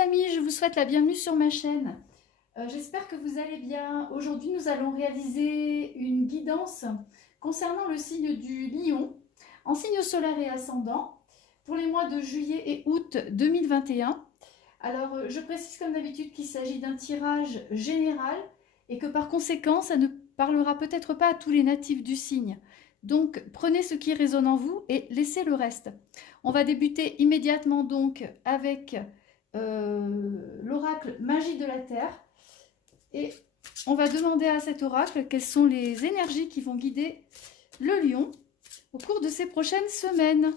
amis, je vous souhaite la bienvenue sur ma chaîne. J'espère que vous allez bien. Aujourd'hui, nous allons réaliser une guidance concernant le signe du Lion, en signe solaire et ascendant, pour les mois de juillet et août 2021. Alors, je précise comme d'habitude qu'il s'agit d'un tirage général et que par conséquent, ça ne parlera peut-être pas à tous les natifs du signe. Donc, prenez ce qui résonne en vous et laissez le reste. On va débuter immédiatement donc avec l'oracle Magie de la Terre. Et on va demander à cet oracle quelles sont les énergies qui vont guider le lion au cours de ces prochaines semaines.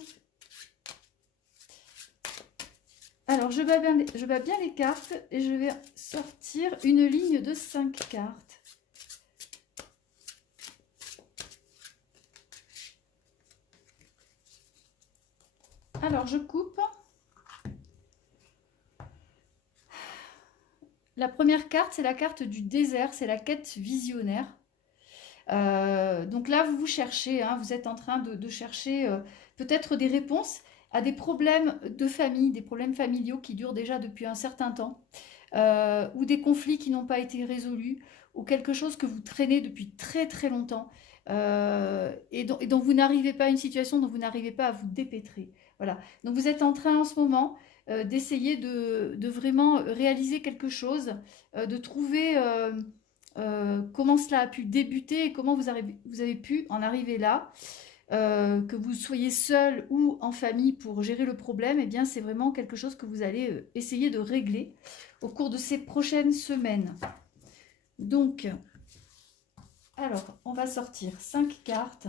Alors, je bats bien les cartes et je vais sortir une ligne de 5 cartes. Alors, je coupe. La première carte, c'est la carte du désert, c'est la quête visionnaire. Donc là, vous cherchez, hein, vous êtes en train de chercher peut-être des réponses à des problèmes de famille, des problèmes familiaux qui durent déjà depuis un certain temps, ou des conflits qui n'ont pas été résolus, ou quelque chose que vous traînez depuis très très longtemps, et dont vous n'arrivez pas à une situation dont vous n'arrivez pas à vous dépêtrer. Voilà. Donc vous êtes en train en ce moment d'essayer de vraiment réaliser quelque chose, de trouver comment cela a pu débuter et comment vous avez pu en arriver là. Que vous soyez seul ou en famille pour gérer le problème, eh bien c'est vraiment quelque chose que vous allez essayer de régler au cours de ces prochaines semaines. Donc, alors, on va sortir 5 cartes.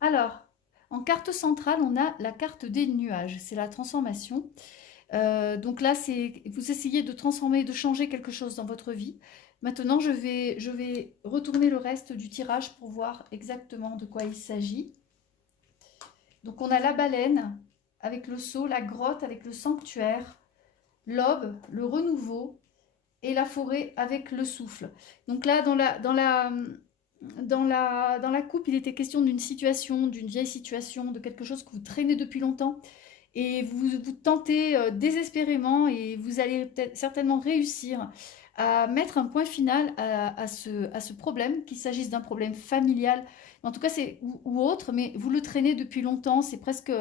Alors, en carte centrale, on a la carte des nuages, c'est la transformation. Donc là, vous essayez de transformer, de changer quelque chose dans votre vie. Maintenant, je vais retourner le reste du tirage pour voir exactement de quoi il s'agit. Donc on a la baleine avec le sceau, la grotte avec le sanctuaire, l'aube, le renouveau et la forêt avec le souffle. Donc là, dans la coupe, il était question d'une situation, d'une vieille situation, de quelque chose que vous traînez depuis longtemps. Et vous tentez désespérément et vous allez certainement réussir à mettre un point final à ce problème, qu'il s'agisse d'un problème familial, en tout cas ou autre, mais vous le traînez depuis longtemps, c'est presque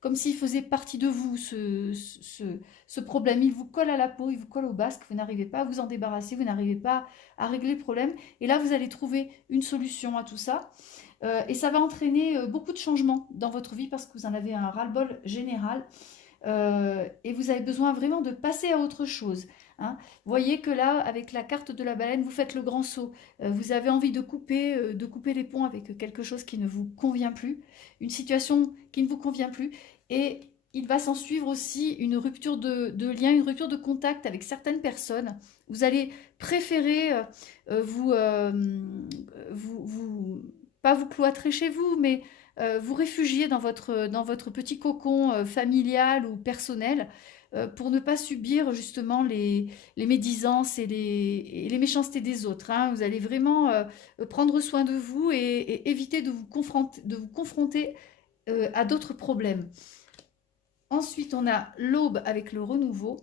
comme s'il faisait partie de vous, ce problème. Il vous colle à la peau, il vous colle au basque, vous n'arrivez pas à vous en débarrasser, vous n'arrivez pas à régler le problème. Et là, vous allez trouver une solution à tout ça. Et ça va entraîner beaucoup de changements dans votre vie parce que vous en avez un ras-le-bol général et vous avez besoin vraiment de passer à autre chose. Hein. Vous voyez que là, avec la carte de la baleine, vous faites le grand saut. Vous avez envie de couper les ponts avec quelque chose qui ne vous convient plus, une situation qui ne vous convient plus. Et il va s'en suivre aussi une rupture de lien, une rupture de contact avec certaines personnes. Vous allez préférer pas vous cloîtrer chez vous, mais vous réfugier dans votre petit cocon familial ou personnel pour ne pas subir justement les médisances et les méchancetés des autres. Hein. Vous allez vraiment prendre soin de vous et éviter de vous confronter à d'autres problèmes. Ensuite, on a l'aube avec le renouveau.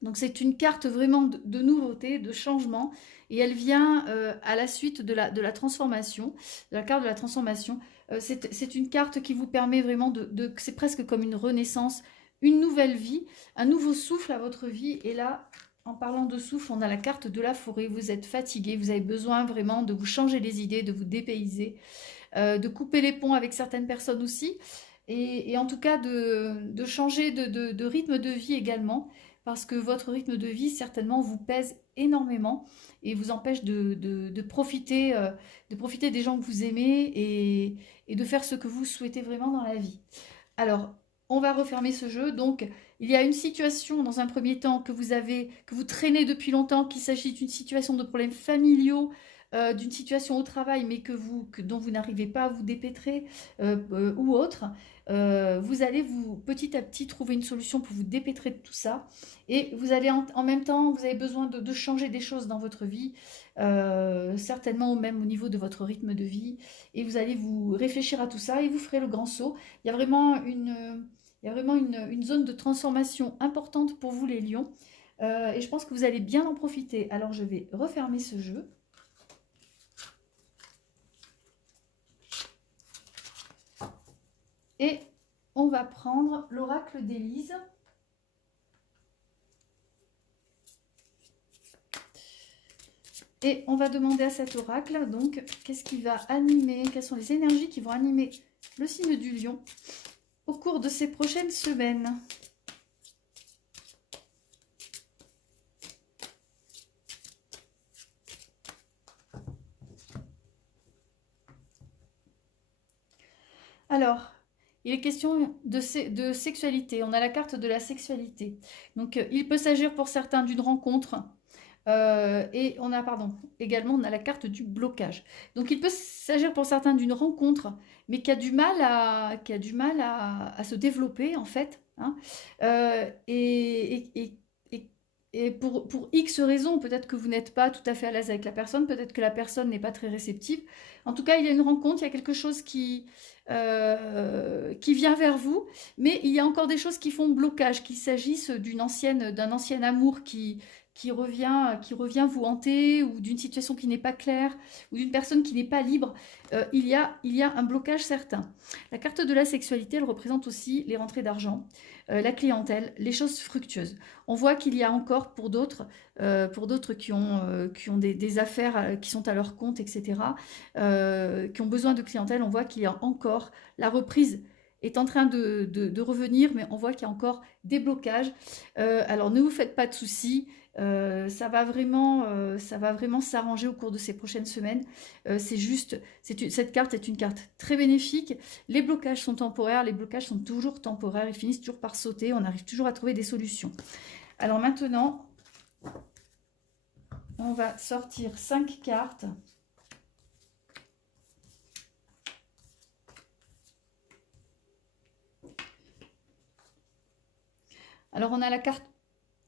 Donc c'est une carte vraiment de nouveauté, de changement, et elle vient à la suite de la transformation, de la carte de la transformation. C'est une carte qui vous permet vraiment c'est presque comme une renaissance, une nouvelle vie, un nouveau souffle à votre vie. Et là, en parlant de souffle, on a la carte de la forêt. Vous êtes fatigué, vous avez besoin vraiment de vous changer les idées, de vous dépayser, de couper les ponts avec certaines personnes aussi, et en tout cas de changer de rythme de vie également, parce que votre rythme de vie certainement vous pèse énormément et vous empêche de profiter des gens que vous aimez et de faire ce que vous souhaitez vraiment dans la vie. Alors, on va refermer ce jeu. Donc, il y a une situation dans un premier temps que vous traînez depuis longtemps, qu'il s'agit d'une situation de problèmes familiaux, d'une situation au travail, mais dont vous n'arrivez pas à vous dépêtrer ou autre, vous allez petit à petit trouver une solution pour vous dépêtrer de tout ça. Et vous allez en même temps, vous avez besoin de changer des choses dans votre vie, certainement même au niveau de votre rythme de vie. Et vous allez vous réfléchir à tout ça et vous ferez le grand saut. Il y a vraiment une zone de transformation importante pour vous les lions. Et je pense que vous allez bien en profiter. Alors je vais refermer ce jeu. Et on va prendre l'oracle d'Élise. Et on va demander à cet oracle, donc, qu'est-ce qui va animer, quelles sont les énergies qui vont animer le signe du lion au cours de ces prochaines semaines. Alors, il est question de sexualité. On a la carte de la sexualité. Donc, il peut s'agir pour certains d'une rencontre. Et on a, également, on a la carte du blocage. Donc, il peut s'agir pour certains d'une rencontre, mais qui a du mal à se développer, en fait. Hein. Et pour X raisons, peut-être que vous n'êtes pas tout à fait à l'aise avec la personne, peut-être que la personne n'est pas très réceptive. En tout cas, il y a une rencontre, il y a quelque chose qui vient vers vous, mais il y a encore des choses qui font blocage, qu'il s'agisse d'un ancien amour qui revient vous hanter, ou d'une situation qui n'est pas claire, ou d'une personne qui n'est pas libre. Il y a un blocage certain. La carte de la sexualité, elle représente aussi les rentrées d'argent, la clientèle, les choses fructueuses. On voit qu'il y a encore pour d'autres qui ont des affaires qui sont à leur compte, etc., qui ont besoin de clientèle, on voit qu'il y a encore la reprise est en train de revenir, mais on voit qu'il y a encore des blocages. Alors ne vous faites pas de soucis, ça va vraiment s'arranger au cours de ces prochaines semaines. Cette carte est une carte très bénéfique. Les blocages sont temporaires, les blocages sont toujours temporaires, ils finissent toujours par sauter, on arrive toujours à trouver des solutions. Alors maintenant, on va sortir 5 cartes. Alors on a la carte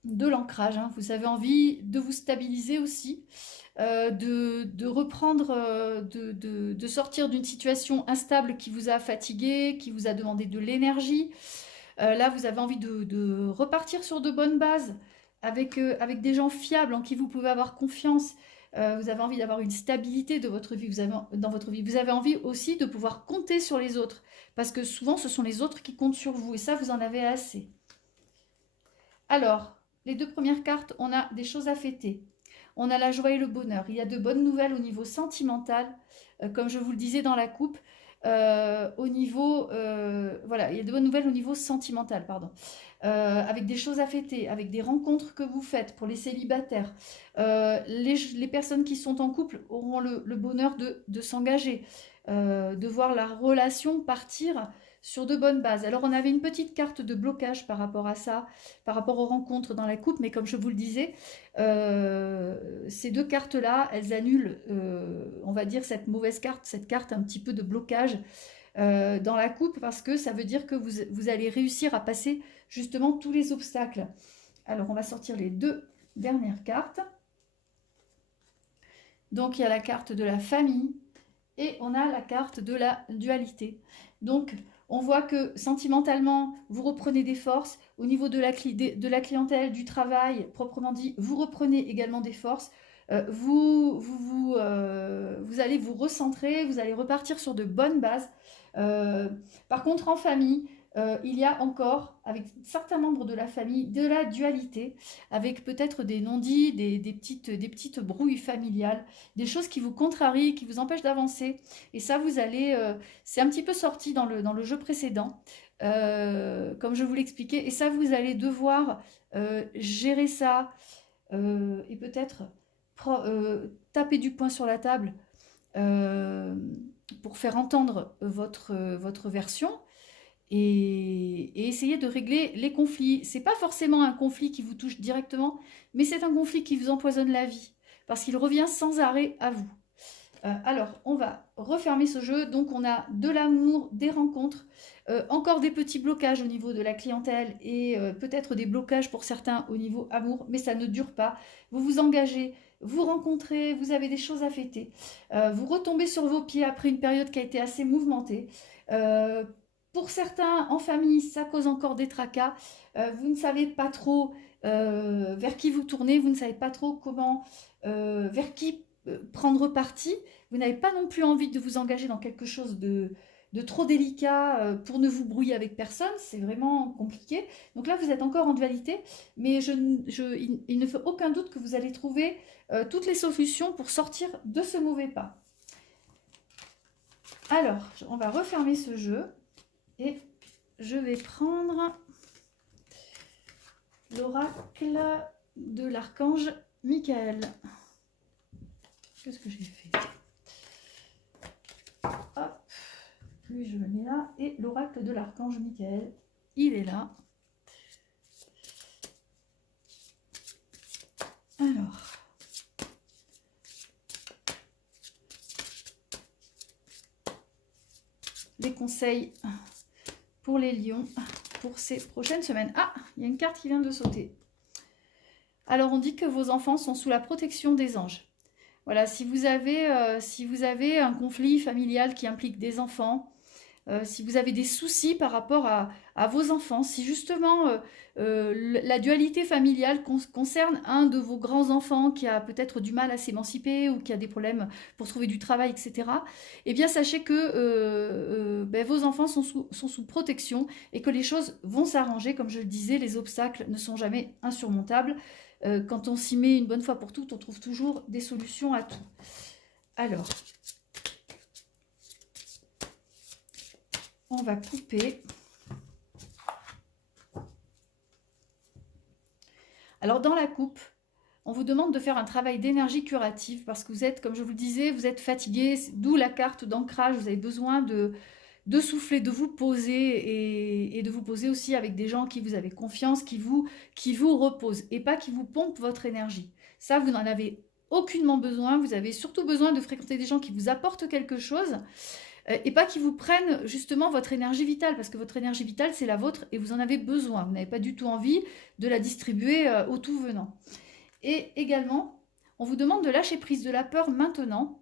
de l'ancrage, hein. Vous avez envie de vous stabiliser aussi, de reprendre, de sortir d'une situation instable qui vous a fatigué, qui vous a demandé de l'énergie. Là, vous avez envie de repartir sur de bonnes bases, avec des gens fiables en qui vous pouvez avoir confiance. Vous avez envie d'avoir une stabilité dans votre vie. Vous avez envie aussi de pouvoir compter sur les autres, parce que souvent, ce sont les autres qui comptent sur vous, et ça, vous en avez assez. Alors, les 2 premières cartes, on a des choses à fêter. On a la joie et le bonheur. Il y a de bonnes nouvelles au niveau sentimental, comme je vous le disais dans la coupe. Voilà, il y a de bonnes nouvelles au niveau sentimental, pardon. Avec des choses à fêter, avec des rencontres que vous faites pour les célibataires. Les personnes qui sont en couple auront le bonheur de s'engager, de voir la relation partir sur de bonnes bases. Alors on avait une petite carte de blocage par rapport à ça, par rapport aux rencontres dans la coupe, mais comme je vous le disais, ces 2 cartes-là, elles annulent, on va dire, cette mauvaise carte, cette carte un petit peu de blocage dans la coupe, parce que ça veut dire que vous allez réussir à passer justement tous les obstacles. Alors on va sortir les 2 dernières cartes. Donc il y a la carte de la famille et on a la carte de la dualité. Donc on voit que sentimentalement, vous reprenez des forces. Au niveau de la clientèle, du travail, proprement dit, vous reprenez également des forces. Vous allez vous recentrer, vous allez repartir sur de bonnes bases. Par contre, en famille, il y a encore, avec certains membres de la famille, de la dualité, avec peut-être des non-dits, des petites brouilles familiales, des choses qui vous contrarient, qui vous empêchent d'avancer. Et ça, c'est un petit peu sorti dans le jeu précédent, comme je vous l'expliquais. Et ça, vous allez devoir gérer ça et peut-être taper du poing sur la table pour faire entendre votre version. Et essayer de régler les conflits. C'est pas forcément un conflit qui vous touche directement, mais c'est un conflit qui vous empoisonne la vie, parce qu'il revient sans arrêt à vous. Alors, on va refermer ce jeu. Donc, on a de l'amour, des rencontres, encore des petits blocages au niveau de la clientèle et peut-être des blocages pour certains au niveau amour, mais ça ne dure pas. Vous vous engagez, vous rencontrez, vous avez des choses à fêter. Vous retombez sur vos pieds après une période qui a été assez mouvementée. Euh, pour certains, en famille, ça cause encore des tracas. Vous ne savez pas trop vers qui vous tournez, vous ne savez pas trop comment, vers qui prendre parti. Vous n'avez pas non plus envie de vous engager dans quelque chose de trop délicat pour ne vous brouiller avec personne. C'est vraiment compliqué. Donc là, vous êtes encore en dualité, mais il ne fait aucun doute que vous allez trouver toutes les solutions pour sortir de ce mauvais pas. Alors, on va refermer ce jeu et je vais prendre l'oracle de l'archange Michael. Qu'est-ce que j'ai fait? Hop, lui je le mets là. Et l'oracle de l'archange Michael, il est là. Alors, les conseils pour les lions pour ces prochaines semaines. Ah, il y a une carte qui vient de sauter. Alors, on dit que vos enfants sont sous la protection des anges. Voilà, si vous avez un conflit familial qui implique des enfants, si vous avez des soucis par rapport à vos enfants, si justement la dualité familiale concerne un de vos grands-enfants qui a peut-être du mal à s'émanciper ou qui a des problèmes pour trouver du travail, etc., eh bien sachez que vos enfants sont sous protection et que les choses vont s'arranger. Comme je le disais, les obstacles ne sont jamais insurmontables. Quand on s'y met une bonne fois pour toutes, on trouve toujours des solutions à tout. Alors, on va couper. Alors, dans la coupe, on vous demande de faire un travail d'énergie curative parce que vous êtes, comme je vous le disais, vous êtes fatigué, d'où la carte d'ancrage. Vous avez besoin de souffler, de vous poser et de vous poser aussi avec des gens qui vous avez confiance, qui vous reposent et pas qui vous pompent votre énergie. Ça, vous n'en avez aucunement besoin. Vous avez surtout besoin de fréquenter des gens qui vous apportent quelque chose et pas qui vous prennent justement votre énergie vitale, parce que votre énergie vitale, c'est la vôtre et vous en avez besoin. Vous n'avez pas du tout envie de la distribuer au tout venant. Et également, on vous demande de lâcher prise de la peur maintenant,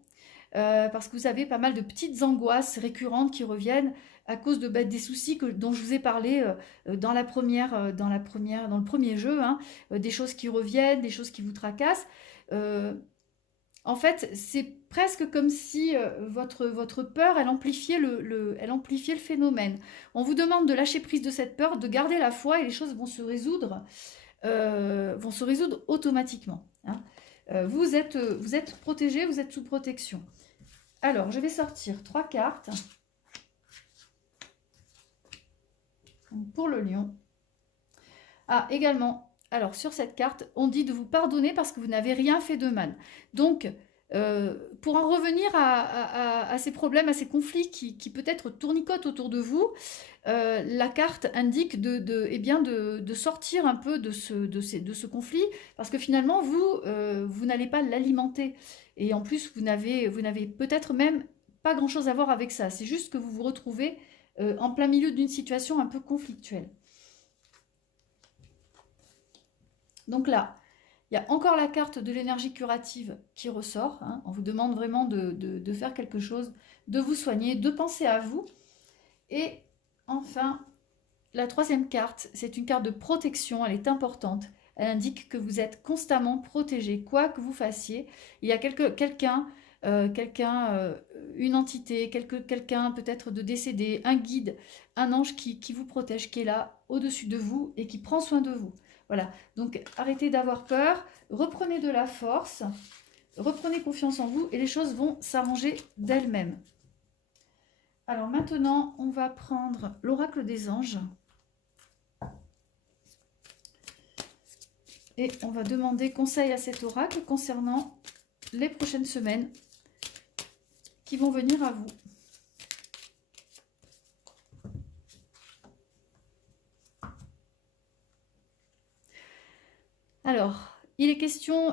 parce que vous avez pas mal de petites angoisses récurrentes qui reviennent à cause de des soucis dont je vous ai parlé dans le premier jeu, hein, des choses qui reviennent, des choses qui vous tracassent. En fait, c'est presque comme si votre peur, elle amplifiait elle amplifiait le phénomène. On vous demande de lâcher prise de cette peur, de garder la foi et les choses vont se résoudre automatiquement. Hein. Vous êtes protégé, vous êtes sous protection. Alors, je vais sortir 3 cartes pour le lion. Ah, également, alors sur cette carte, on dit de vous pardonner parce que vous n'avez rien fait de mal. Donc, pour en revenir à ces problèmes, à ces conflits qui peut-être tournicotent autour de vous, la carte indique de sortir un peu de ce conflit, parce que finalement, vous n'allez pas l'alimenter. Et en plus, vous n'avez peut-être même pas grand-chose à voir avec ça. C'est juste que vous vous retrouvez en plein milieu d'une situation un peu conflictuelle. Donc là, il y a encore la carte de l'énergie curative qui ressort. Hein. On vous demande vraiment de faire quelque chose, de vous soigner, de penser à vous. Et enfin, la 3e carte, c'est une carte de protection. Elle est importante. Elle indique que vous êtes constamment protégé, quoi que vous fassiez. Il y a quelqu'un, une entité, quelqu'un peut-être de décédé, un guide, un ange qui vous protège, qui est là au-dessus de vous et qui prend soin de vous. Voilà, donc arrêtez d'avoir peur, reprenez de la force, reprenez confiance en vous et les choses vont s'arranger d'elles-mêmes. Alors maintenant, on va prendre l'oracle des anges. Et on va demander conseil à cet oracle concernant les prochaines semaines qui vont venir à vous. Alors, il est question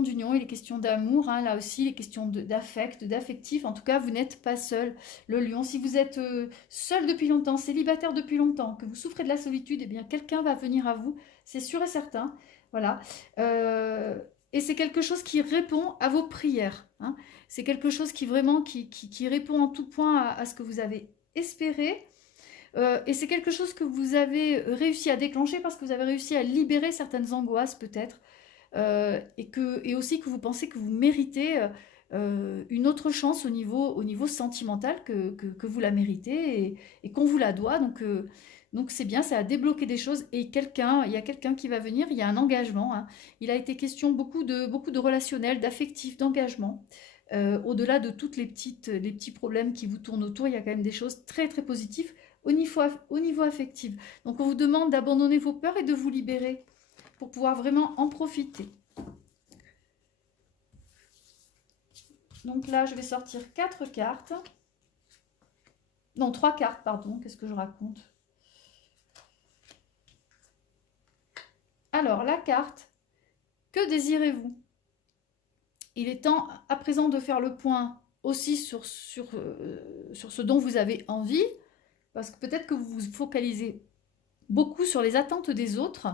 d'union, il est question d'amour, hein, là aussi, il est question d'affect, d'affectif. En tout cas, vous n'êtes pas seul, le lion. Si vous êtes seul depuis longtemps, célibataire depuis longtemps, que vous souffrez de la solitude, eh bien, quelqu'un va venir à vous, c'est sûr et certain. Voilà. Euh, et c'est quelque chose qui répond à vos prières, hein. C'est quelque chose qui vraiment qui répond en tout point à ce que vous avez espéré. Et c'est quelque chose que vous avez réussi à déclencher parce que vous avez réussi à libérer certaines angoisses peut-être et aussi que vous pensez que vous méritez une autre chance au niveau sentimental que vous la méritez et qu'on vous la doit. Donc c'est bien, ça a débloqué des choses et il y a quelqu'un qui va venir, il y a un engagement, hein. Il a été question beaucoup de relationnel, d'affectif, d'engagement. Au-delà de toutes les petits problèmes qui vous tournent autour, il y a quand même des choses très très positives au niveau affectif. Donc on vous demande d'abandonner vos peurs et de vous libérer pour pouvoir vraiment en profiter. Donc là, je vais sortir 4 cartes. Non, 3 cartes, pardon. Qu'est-ce que je raconte? Alors, la carte, que désirez-vous? Il est temps à présent de faire le point aussi sur ce dont vous avez envie, parce que peut-être que vous vous focalisez beaucoup sur les attentes des autres.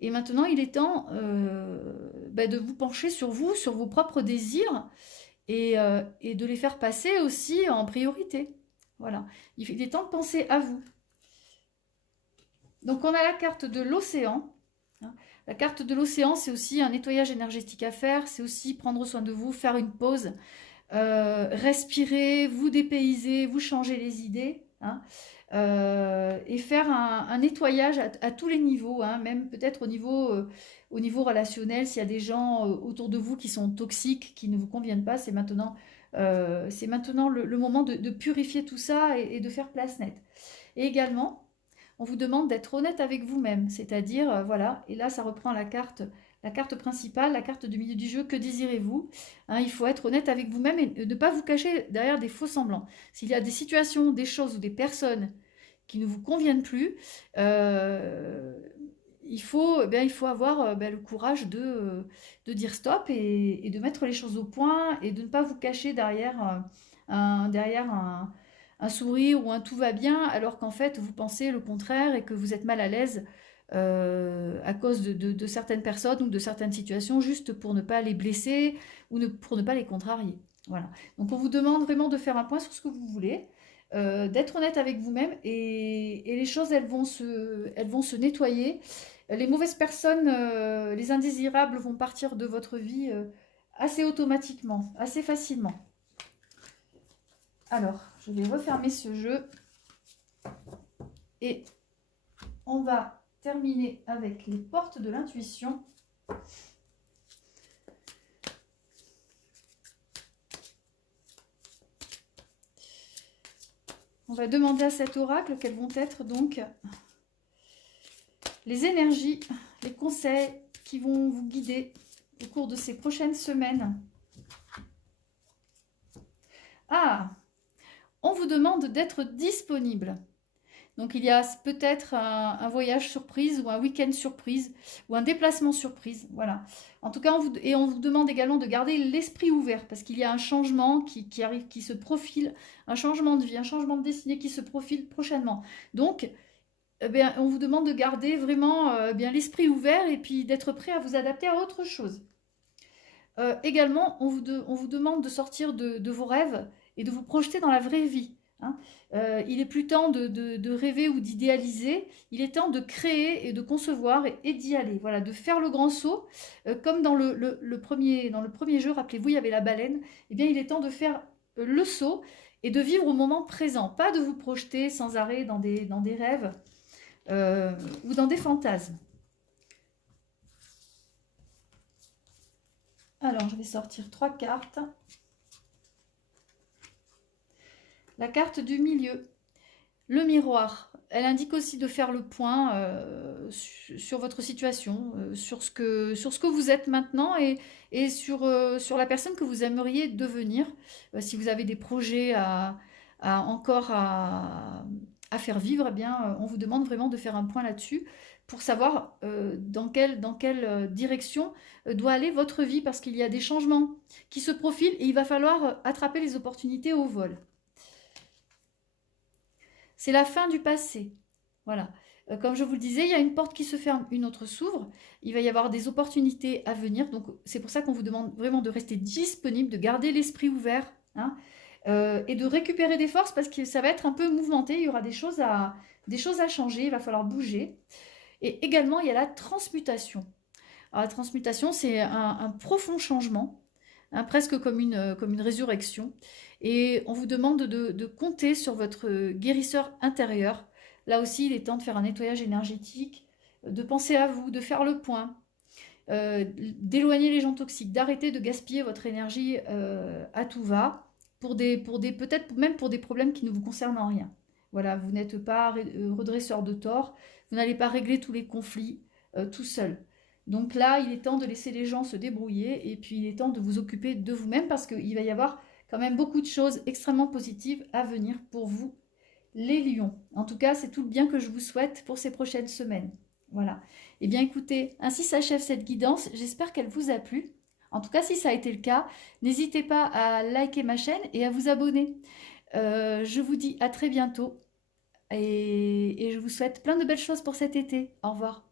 Et maintenant, il est temps de vous pencher sur vous, sur vos propres désirs, et de les faire passer aussi en priorité. Voilà. Il est temps de penser à vous. Donc, on a la carte de l'océan. La carte de l'océan, c'est aussi un nettoyage énergétique à faire. C'est aussi prendre soin de vous, faire une pause, respirer, vous dépayser, vous changer les idées. Hein. Et faire un nettoyage à tous les niveaux, hein, même peut-être au niveau relationnel, s'il y a des gens autour de vous qui sont toxiques, qui ne vous conviennent pas, c'est maintenant le moment de purifier tout ça et de faire place nette. Et également, on vous demande d'être honnête avec vous-même, c'est-à-dire, voilà, et là ça reprend la carte principale, la carte du milieu du jeu, que désirez-vous, hein, il faut être honnête avec vous-même et ne pas vous cacher derrière des faux semblants. S'il y a des situations, des choses ou des personnes qui ne vous conviennent plus, il faut avoir le courage de dire stop et de mettre les choses au point et de ne pas vous cacher derrière un sourire ou un tout va bien alors qu'en fait vous pensez le contraire et que vous êtes mal à l'aise à cause de certaines personnes ou de certaines situations juste pour ne pas les blesser ou pour ne pas les contrarier. Voilà. Donc on vous demande vraiment de faire un point sur ce que vous voulez. D'être honnête avec vous-même et les choses elles vont se nettoyer. Les mauvaises personnes, les indésirables vont partir de votre vie assez automatiquement, assez facilement. Alors, je vais refermer ce jeu et on va terminer avec les portes de l'intuition. On va demander à cet oracle quels vont être donc les énergies, les conseils qui vont vous guider au cours de ces prochaines semaines. Ah, on vous demande d'être disponible. Donc il y a peut-être un voyage surprise ou un week-end surprise ou un déplacement surprise. Voilà. En tout cas, on vous demande également de garder l'esprit ouvert parce qu'il y a un changement qui arrive, qui se profile, un changement de vie, un changement de destinée qui se profile prochainement. Donc, on vous demande de garder vraiment l'esprit ouvert et puis d'être prêt à vous adapter à autre chose. Également, on vous demande de sortir de vos rêves et de vous projeter dans la vraie vie. Hein. Il est plus temps de rêver ou d'idéaliser, il est temps de créer et de concevoir et d'y aller. Voilà, de faire le grand saut, comme dans le premier jeu, rappelez-vous, il y avait la baleine. Eh bien, il est temps de faire le saut et de vivre au moment présent, pas de vous projeter sans arrêt dans des rêves ou dans des fantasmes. Alors, je vais sortir 3 cartes. La carte du milieu, le miroir, elle indique aussi de faire le point sur votre situation, sur ce que vous êtes maintenant et sur la personne que vous aimeriez devenir. Si vous avez des projets encore à à faire vivre, eh bien, on vous demande vraiment de faire un point là-dessus pour savoir dans quelle direction doit aller votre vie, parce qu'il y a des changements qui se profilent et il va falloir attraper les opportunités au vol. C'est la fin du passé. Voilà. Comme je vous le disais, il y a une porte qui se ferme, une autre s'ouvre. Il va y avoir des opportunités à venir. Donc, c'est pour ça qu'on vous demande vraiment de rester disponible, de garder l'esprit ouvert, hein, et de récupérer des forces parce que ça va être un peu mouvementé. Il y aura des choses à changer. Il va falloir bouger. Et également, il y a la transmutation. Alors, la transmutation, c'est un profond changement, hein, presque comme une résurrection. Et on vous demande de compter sur votre guérisseur intérieur. Là aussi, il est temps de faire un nettoyage énergétique, de penser à vous, de faire le point, d'éloigner les gens toxiques, d'arrêter de gaspiller votre énergie à tout va, peut-être même pour des problèmes qui ne vous concernent en rien. Voilà, vous n'êtes pas redresseur de tort, vous n'allez pas régler tous les conflits tout seul. Donc là, il est temps de laisser les gens se débrouiller et puis il est temps de vous occuper de vous-même parce qu'il va y avoir quand même beaucoup de choses extrêmement positives à venir pour vous, les lions. En tout cas, c'est tout le bien que je vous souhaite pour ces prochaines semaines. Voilà. Eh bien, écoutez, ainsi s'achève cette guidance. J'espère qu'elle vous a plu. En tout cas, si ça a été le cas, n'hésitez pas à liker ma chaîne et à vous abonner. Je vous dis à très bientôt et je vous souhaite plein de belles choses pour cet été. Au revoir.